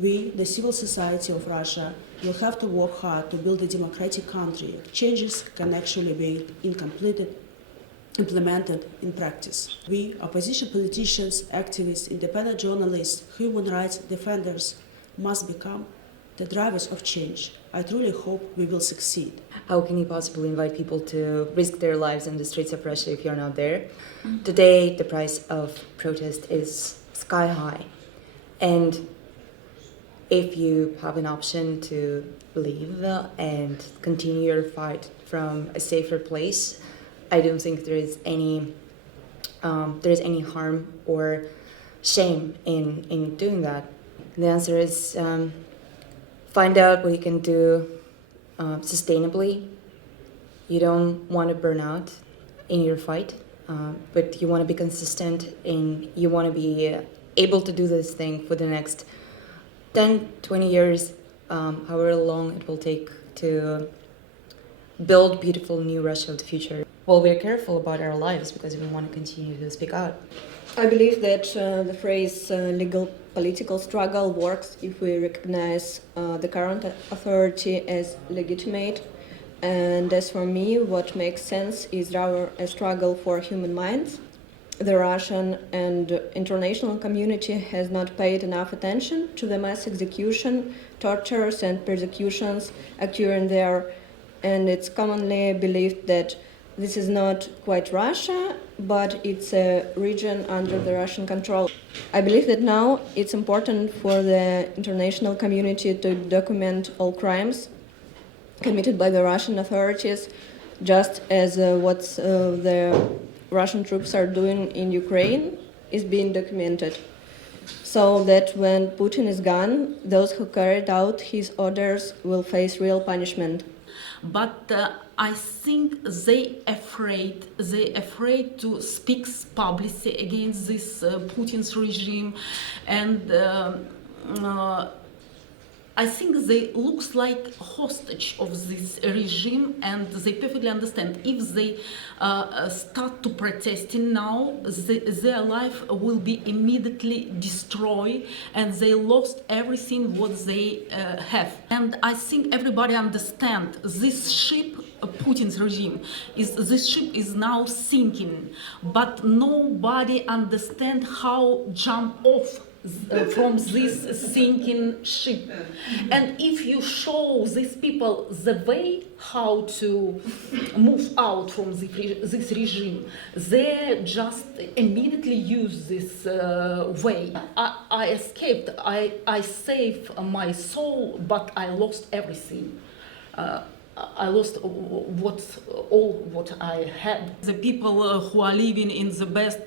We, the civil society of Russia, will have to work hard to build a democratic country. Changes can actually be implemented in practice. We, opposition politicians, activists, independent journalists, human rights defenders, must become the drivers of change. I truly hope we will succeed. How can you possibly invite people to risk their lives in the streets of Russia if you're not there? Today, the price of protest is sky high. And if you have an option to leave and continue your fight from a safer place, I don't think there is any harm or shame in doing that. The answer is find out what you can do sustainably. You don't want to burn out in your fight, but you want to be consistent and you want to be able to do this thing for the next 10, 20 years, however long it will take to build beautiful new Russia of the future. Well, we're careful about our lives because we want to continue to speak out. I believe that the phrase legal political struggle works if we recognize the current authority as legitimate. And as for me, what makes sense is rather a struggle for human minds. The Russian and international community has not paid enough attention to the mass execution, tortures and persecutions occurring there, and it's commonly believed that this is not quite Russia, but it's a region under the Russian control. I believe that now it's important for the international community to document all crimes committed by the Russian authorities, just as what the Russian troops are doing in Ukraine is being documented, so that when Putin is gone, those who carried out his orders will face real punishment. But I think they afraid to speak publicly against this Putin's regime, and I think they looks like hostage of this regime, and they perfectly understand if they start to protesting now, their life will be immediately destroyed, and they lost everything what they have. And I think everybody understand this ship. Putin's regime this ship is now sinking, but nobody understand how jump off from this sinking ship. And if you show these people the way how to move out from this regime, they just immediately use this way. I escaped, I saved my soul, but I lost everything. I lost all what I had. The people who are living in the West,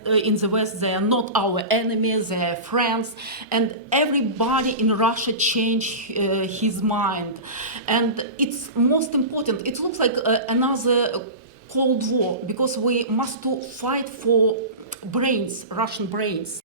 they are not our enemies, they are friends, and everybody in Russia changed his mind. And it's most important. It looks like another Cold War, because we must fight for brains, Russian brains.